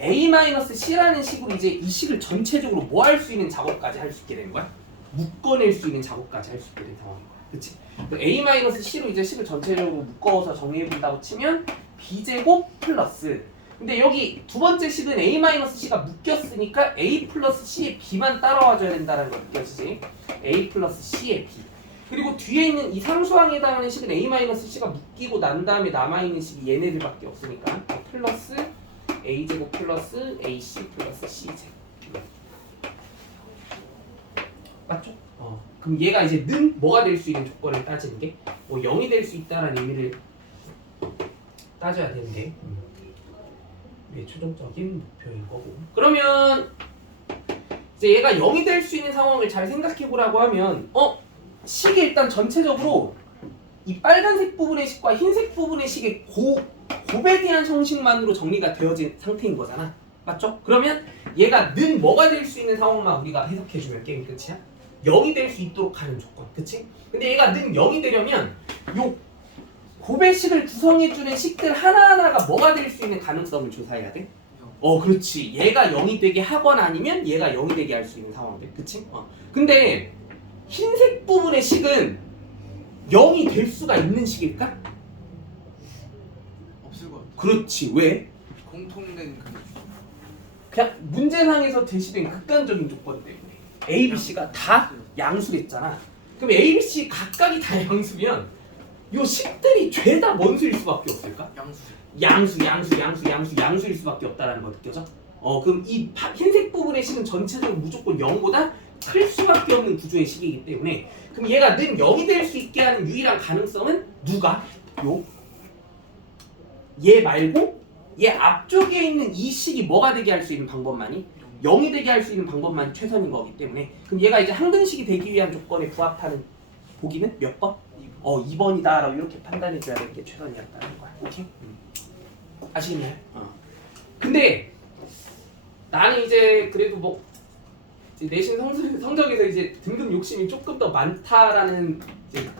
A-C라는 식으로 이제 이 식을 전체적으로 뭐 할 수 있는 작업까지 할 수 있게 되는 거야? 묶어낼 수 있는 작업까지 할 수 있게 된 상황인 거야. 그치? a-c로 이제 식을 전체적으로 묶어서 정리해본다고 치면 b제곱 플러스, 근데 여기 두 번째 식은 a-c가 묶였으니까 a 플러스 c의 b만 따라와줘야 된다는 거 느껴지지? a 플러스 c의 b. 그리고 뒤에 있는 이 상수항에 해당하는 식은 a-c가 묶이고 난 다음에 남아있는 식이 얘네들밖에 없으니까 플러스 a제곱 플러스 ac 플러스 c제곱. 맞죠? 그럼 얘가 이제 는 뭐가 될 수 있는 조건을 따지는 게 뭐 0이 될 수 있다라는 의미를 따져야 되는데 최종적인 목표인 거고. 그러면 이제 얘가 0이 될 수 있는 상황을 잘 생각해 보라고 하면 식이 일단 전체적으로 이 빨간색 부분의 식과 흰색 부분의 식의 곱에 대한 형식만으로 정리가 되어진 상태인 거잖아. 맞죠? 그러면 얘가 는 뭐가 될 수 있는 상황만 우리가 해석해 주면 게임 끝이야. 0이 될 수 있도록 하는 조건. 그치? 근데 얘가 는 0이 되려면 요 곱의 식을 구성해주는 식들 하나하나가 뭐가 될 수 있는 가능성을 조사해야 돼? 그렇지. 얘가 0이 되게 하거나 아니면 얘가 0이 되게 할 수 있는 상황들. 그치? 근데 흰색 부분의 식은 0이 될 수가 있는 식일까? 없을 것 같아. 그렇지. 왜? 공통된 그 그냥 문제상에서 제시된 극단적인 조건 때문에 A, B, C가 다 양수겠잖아. 그럼 A, B, C 각각이 다 양수면 요 식들이 죄다 뭔 수일 수밖에 없을까? 양수일 수밖에 없다라는 거 느껴져? 그럼 이 흰색 부분의 식은 전체적으로 무조건 0보다 클 수밖에 없는 구조의 식이기 때문에 그럼 얘가 는 0이 될 수 있게 하는 유일한 가능성은 누가? 얘 말고 얘 앞쪽에 있는 이 식이 뭐가 되게 할 수 있는 방법만이 0이 되게 할 수 있는 방법만 최선인 거기 때문에 그럼 얘가 이제 항등식이 되기 위한 조건에 부합하는 보기는 몇 번? 2번이다라고 이렇게 판단해 줘야 되는 게 최선이었다는 거야. 오케이? 아시겠나요? 근데 나는 이제 그래도 뭐 이제 내신 성적에서 이제 등급 욕심이 조금 더 많다라는 이제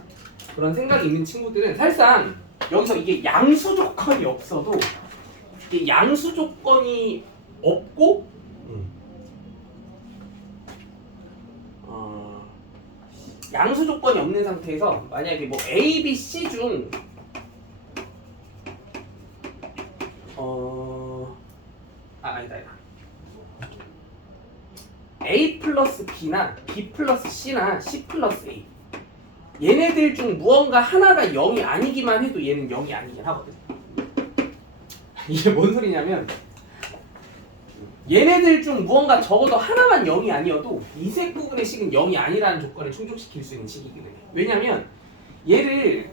그런 생각이 있는 친구들은 사실상 여기서 이게 양수 조건이 없어도 이게 양수 조건이 없고 양수 조건이 없는 상태에서 만약에 뭐 A, B, C 중 아니다. A 플러스 B나 B 플러스 C나 C 플러스 A 얘네들 중 무언가 하나가 0이 아니기만 해도 얘는 0이 아니긴 하거든. 이게 뭔 소리냐면 얘네들 중 무언가 적어도 하나만 0이 아니어도 이색 부분의 식은 0이 아니라는 조건을 충족시킬 수 있는 식이거든요. 왜냐면 얘를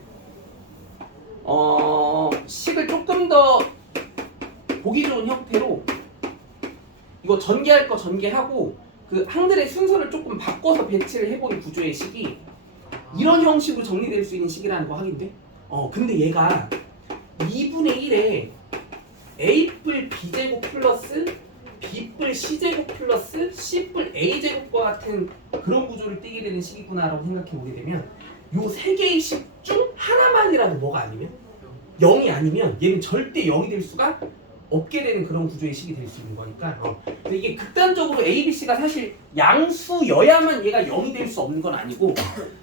식을 조금 더 보기 좋은 형태로 이거 전개할 거 전개하고 그 항들의 순서를 조금 바꿔서 배치를 해보는 구조의 식이 이런 형식으로 정리될 수 있는 식이라는 거 확인돼? 근데 얘가 2분의 1에 A뿔 B제곱 플러스 B뿔 C제곱 플러스 C뿔 A제곱과 같은 그런 구조를 띠게 되는 식이구나라고 생각해 보게 되면 요 세 개의 식 중 하나만이라도 뭐가 아니면 0이 아니면 얘는 절대 0이 될 수가 없게 되는 그런 구조의 식이 될 수 있는 거니까 근데 이게 극단적으로 A, B, C가 사실 양수여야만 얘가 0이 될 수 없는 건 아니고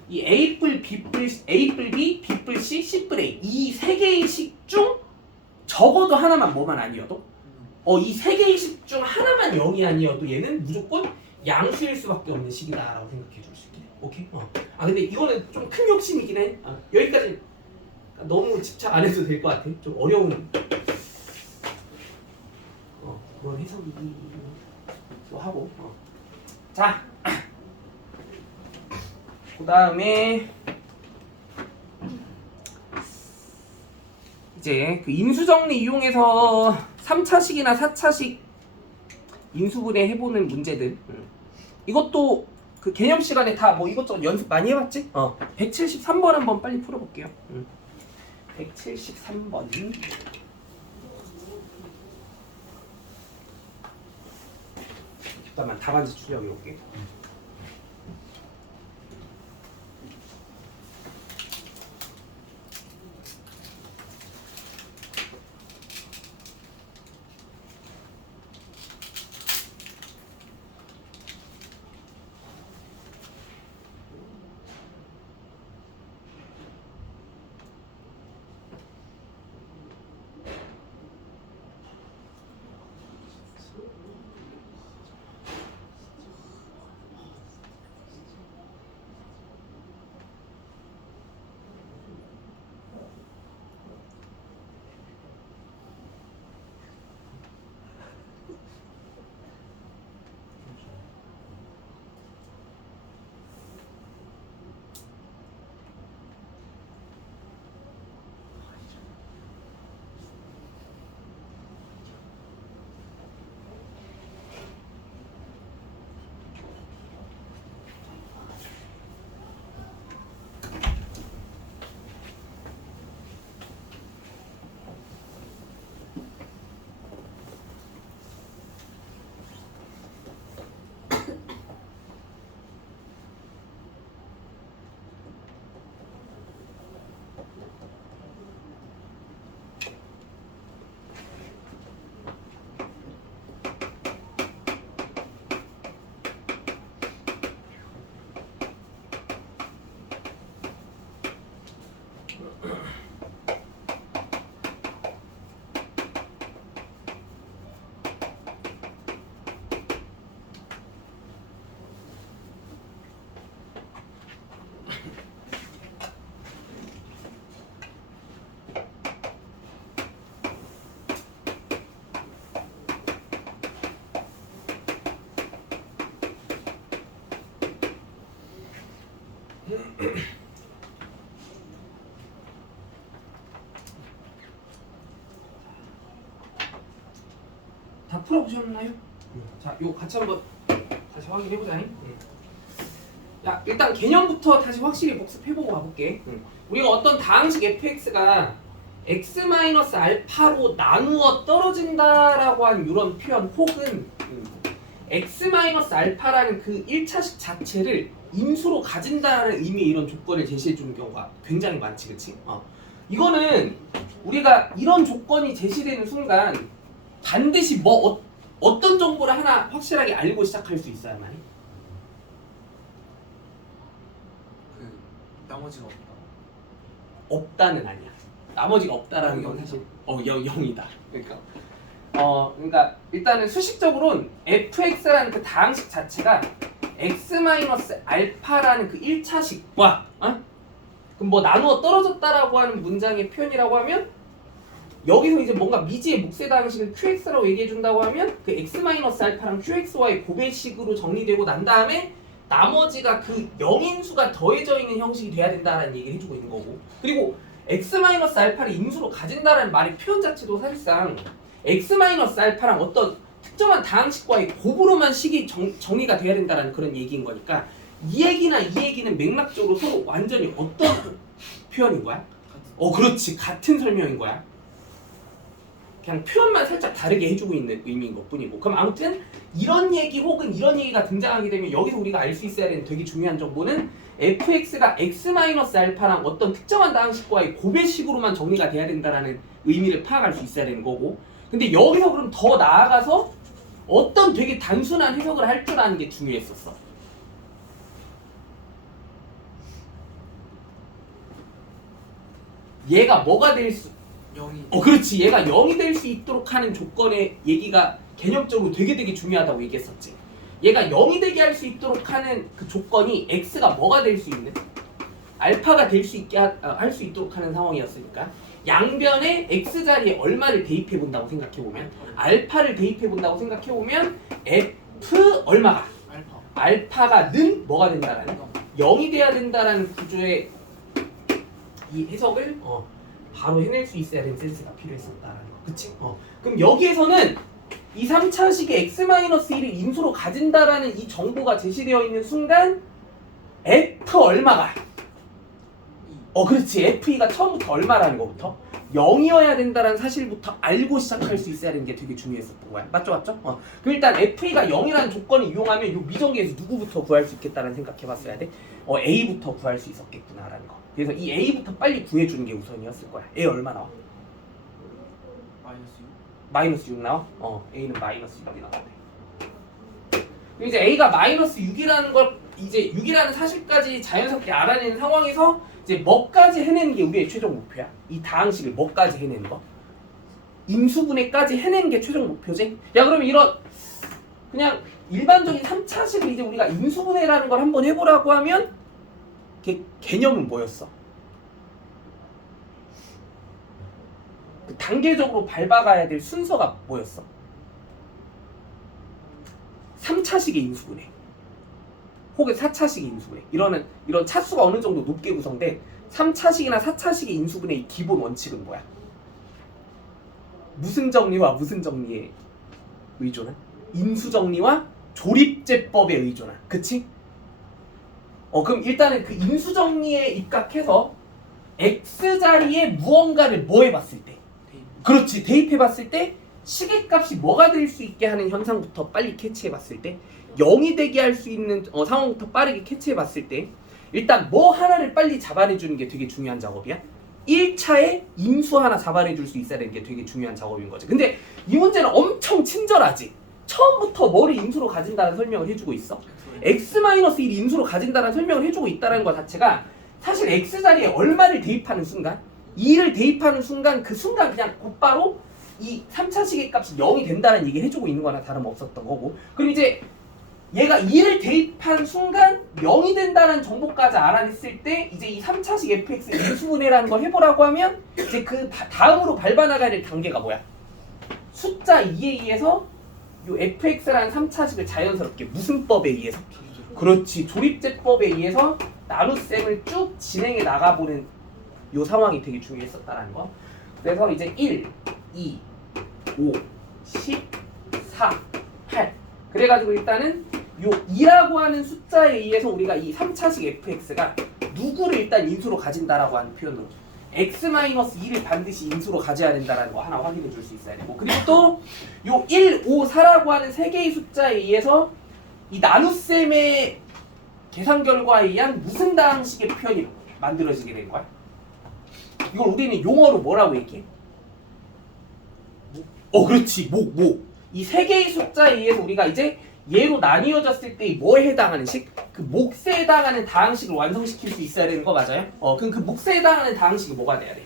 이 A뿔, B뿔, A뿔 B, B뿔 C, C뿔 A 이 세 개의 식 중 적어도 하나만 뭐만 아니어도 이 세 개의 식 중 하나만 0이 아니어도 얘는 무조건 양수일 수밖에 없는 식이다라고 생각해 줄 수 있게 돼. 오케이? 근데 이거는 좀 큰 욕심이긴 해. 여기까지 너무 집착 안 해도 될 것 같아. 좀 어려운 그런 해석이기도 하고. 자, 그 다음에 이제 그 인수정리 이용해서 3차식이나 4차식 인수분해 해보는 문제들. 이것도 그 개념 시간에 다 뭐 이것저것 연습 많이 해봤지? 173번 한번 빨리 풀어볼게요. 173번. 잠깐만 답안지 출력해 볼게. 다 풀어보셨나요? 자, 이거 같이 한번 다시 확인해보자. 야, 일단 개념부터 다시 확실히 복습해보고 가볼게. 우리가 어떤 다항식 fx가 x-알파로 나누어 떨어진다라고 하는 이런 표현 혹은 x-알파라는 그 1차식 자체를 인수로 가진다는 의미의 이런 조건을 제시해주는 경우가 굉장히 많지, 그치? 이거는 우리가 이런 조건이 제시되는 순간 반드시 어떤 정보를 하나 확실하게 알고 시작할 수 있어야만 해. 그 나머지가 없다. 없다는 아니야. 나머지가 없다라는 건 사실 0이다. 그러니까 일단은 수식적으로는 fx라는 그 다항식 자체가 x-알파라는 그 1차식과 그럼 뭐 나누어 떨어졌다라고 하는 문장의 표현이라고 하면 여기서 이제 뭔가 미지의 묵세 다항식을 qx라고 얘기해 준다고 하면 그 x-알파랑 qxy의 고배식으로 정리되고 난 다음에 나머지가 그 영인수가 더해져 있는 형식이 돼야 된다라는 얘기를 해주고 있는 거고, 그리고 x-알파를 인수로 가진다라는 말의 표현 자체도 사실상 x-알파랑 어떤 특정한 다항식과의 곱으로만 식이 정리가 돼야 된다라는 그런 얘기인 거니까 이 얘기나 이 얘기는 맥락적으로 서로 완전히 어떤 표현인 거야? 그렇지, 같은 설명인 거야. 그냥 표현만 살짝 다르게 해주고 있는 의미인 것 뿐이고. 그럼 아무튼 이런 얘기 혹은 이런 얘기가 등장하게 되면 여기서 우리가 알 수 있어야 되는 되게 중요한 정보는 fx가 x-알파랑 어떤 특정한 다항식과의 고배식으로만 정리가 돼야 된다라는 의미를 파악할 수 있어야 되는 거고, 근데 여기서 그럼 더 나아가서 어떤 되게 단순한 해석을 할 줄 아는 게 중요했었어. 얘가 뭐가 될 수, 0이. 그렇지. 얘가 0이 될 수 있도록 하는 조건의 얘기가 개념적으로 되게 중요하다고 얘기했었지. 얘가 0이 되게 할 수 있도록 하는 그 조건이 x가 뭐가 될 수 있는? 알파가 될 수 있게 할 수 있도록 하는 상황이었으니까 양변에 x 자리에 얼마를 대입해 본다고 생각해 보면, 알파를 대입해 본다고 생각해 보면 f 얼마가? 알파가 는 뭐가 된다라는 0이 돼야 된다라는 구조의 이 해석을 바로 해낼 수 있어야 되는 센스가 필요했었다라는 거, 그치? 그럼 여기에서는 이 3차식의 x-1을 인수로 가진다라는 이 정보가 제시되어 있는 순간 f 얼마가? 그렇지. f2가 처음부터 얼마라는 거부터 0이어야 된다는 사실부터 알고 시작할 수 있어야 되는 게 되게 중요했었던 거야. 맞죠? 그럼 일단 f2가 0이라는 조건을 이용하면 이 미정계에서 누구부터 구할 수 있겠다는 생각해봤어야 돼. a부터 구할 수 있었겠구나라는 거. 그래서 이 a부터 빨리 구해주는 게 우선이었을 거야. a 얼마 나와? 마이너스 6 나와? a는 마이너스 6이 나와야 돼. 그럼 이제 a가 마이너스 6이라는 걸 이제 6이라는 사실까지 자연스럽게 알아내는 상황에서 이제 뭐까지 해내는 게 우리의 최종 목표야? 이 다항식을 뭐까지 해내는 거? 인수분해까지 해내는 게 최종 목표지? 야, 그럼 이런 그냥 일반적인 3차식을 이제 우리가 인수분해라는 걸 한번 해보라고 하면 개념은 뭐였어? 그 단계적으로 밟아가야 될 순서가 뭐였어? 3차식의 인수분해 혹은 4차식의 인수분해, 이런 차수가 어느 정도 높게 구성된 3차식이나 4차식의 인수분해의 기본 원칙은 뭐야? 무슨 정리와 무슨 정리에 의존한? 인수정리와 조립제법에 의존한, 그치? 그럼 일단은 그 인수정리에 입각해서 x자리에 무언가를 뭐 해봤을 때, 그렇지, 대입해봤을 때 시계값이 뭐가 될 수 있게 하는 현상부터 빨리 캐치해봤을 때, 0이 되게 할 수 있는 상황부터 빠르게 캐치해봤을 때 일단 뭐 하나를 빨리 잡아내주는 게 되게 중요한 작업이야. 1차에 임수 하나 잡아내 줄 수 있어야 되는 게 되게 중요한 작업인 거지. 근데 이 문제는 엄청 친절하지. 처음부터 뭐를 임수로 가진다는 설명을 해주고 있어. x-1 임수로 가진다는 설명을 해주고 있다는 것 자체가 사실 x 자리에 얼마를 대입하는 순간 2를 대입하는 순간 그 순간 그냥 곧바로 이 3차 시계값이 0이 된다는 얘기를 해주고 있는 거나 다름없었던 거고, 그럼 이제 얘가 2를 대입한 순간 0이 된다는 정보까지 알아냈을 때 이제 이 3차식 fx 인수분해라는 걸 해보라고 하면 이제 그 다음으로 밟아나가야 될 단계가 뭐야? 숫자 2에 의해서 요 fx라는 3차식을 자연스럽게 무슨 법에 의해서? 그렇지, 조립제법에 의해서 나눗셈을 쭉 진행해 나가보는 요 상황이 되게 중요했었다라는 거. 그래서 이제 1, 2, 5, 10, 4, 8 그래가지고 일단은 요 2라고 하는 숫자에 의해서 우리가 이 3차식 fx가 누구를 일단 인수로 가진다라고 하는 표현으로 x-2를 반드시 인수로 가져야 된다라는 거 하나 확인해 줄 수 있어야 되고, 그리고 또 요 1, 5, 4라고 하는 세 개의 숫자에 의해서 이 나눗셈의 계산 결과에 의한 무슨 다항식의 표현이 만들어지게 된 거야? 이걸 우리는 용어로 뭐라고 얘기해? 그렇지, 이 세 개의 숫자에 의해서 우리가 이제 얘로 나뉘어졌을 때 뭐에 해당하는 식? 그 몫에 해당하는 다항식을 완성시킬 수 있어야 되는 거 맞아요? 그럼 그 몫에 해당하는 다항식이 뭐가 돼야 돼?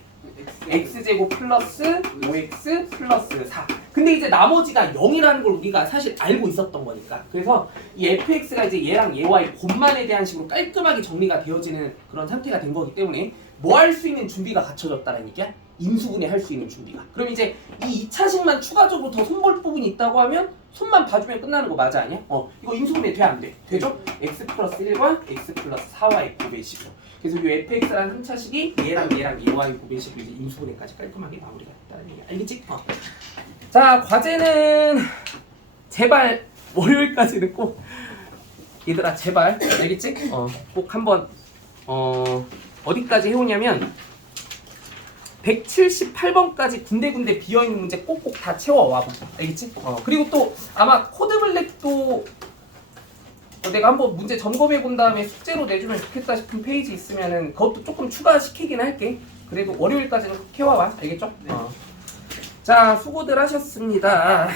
x제곱 플러스 5x 플러스 4. 근데 이제 나머지가 0이라는 걸 우리가 사실 알고 있었던 거니까, 그래서 이 fx가 이제 얘랑 얘와의 곱만에 대한 식으로 깔끔하게 정리가 되어지는 그런 상태가 된 거기 때문에 뭐 할 수 있는 준비가 갖춰졌다는 얘기야? 인수분해 할 수 있는 준비가. 그럼 이제 이 2차식만 추가적으로 더 손볼 부분이 있다고 하면 손만 봐주면 끝나는 거 맞아 아니야? 이거 인수분해 돼 안 돼? 되죠? x 플러스 1과 x 플러스 4와의 곱배식으로. 그래서 이 fx라는 3차식이 얘랑 얘와의 곱배식으로 이제 인수분해까지 깔끔하게 마무리가 됐다는 얘기. 알겠지? 자, 과제는 제발 월요일까지는 꼭 얘들아 제발 알겠지? 꼭 한번 어디까지 해오냐면 178번까지 군데군데 비어있는 문제 꼭꼭 다 채워와봐. 알겠지? 그리고 또 아마 코드블랙도 내가 한번 문제 점검해 본 다음에 숙제로 내주면 좋겠다 싶은 페이지 있으면은 그것도 조금 추가시키긴 할게. 그래도 월요일까지는 꼭 해와봐. 알겠죠? 네. 자, 수고들 하셨습니다.